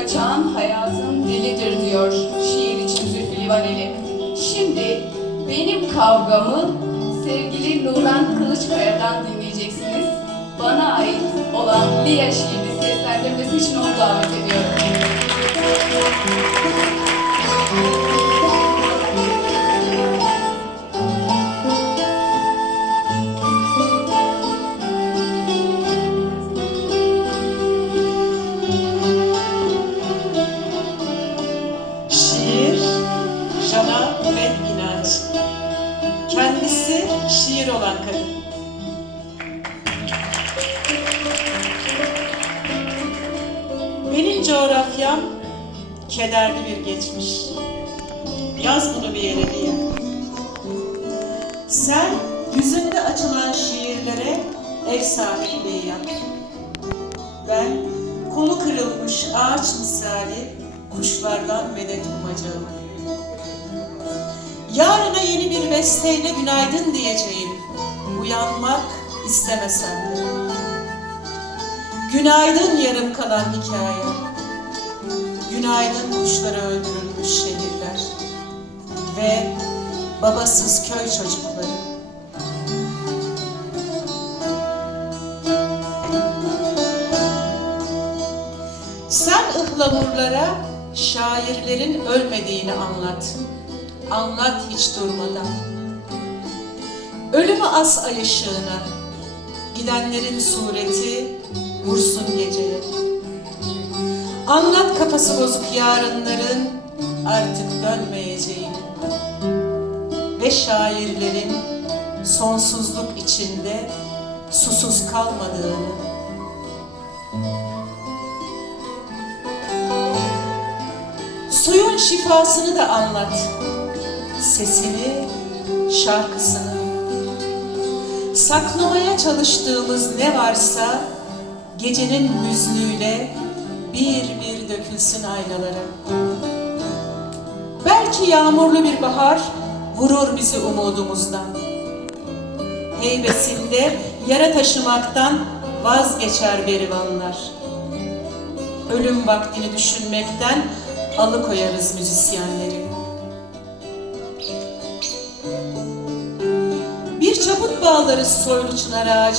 Kaçağın hayatın dilidir diyor şiir için Zülfü Livaneli. Şimdi benim kavgamı sevgili Nuran Kılıçkaya'dan dinleyeceksiniz. Bana ait olan Lia şiirini seslendirmesi için onu davet ediyorum. İnanç. Kendisi şiir olan kadın. Benim coğrafyam kederli bir geçmiş. Yaz bunu bir yere diye. Sen yüzünde açılan şiirlere ev sahipliği yap. Ben kolu kırılmış ağaç misali kuşlardan medet umacağım. Besteyle günaydın diyeceğim. Uyanmak istemesem de. Günaydın yarım kalan hikaye. Günaydın kuşlara öldürülmüş şehirler. Ve babasız köy çocukları. Sen ıhlamurlara şairlerin ölmediğini anlat. Anlat hiç durmadan. Ölümü as ay ışığına. Gidenlerin sureti vursun geceye. Anlat kafası bozuk yarınların artık dönmeyeceğini. Ve şairlerin sonsuzluk içinde susuz kalmadığını. Suyun şifasını da anlat. Sesini, şarkısını. Saklamaya çalıştığımız ne varsa gecenin hüznüyle bir bir dökülsün aynalara. Belki yağmurlu bir bahar vurur bizi umudumuzdan. Heybesinde yara taşımaktan vazgeçer berivanlar ölüm vaktini düşünmekten alıkoyarız müzisyenleri. Bir çabuk bağlarız soylu çınar ağacı.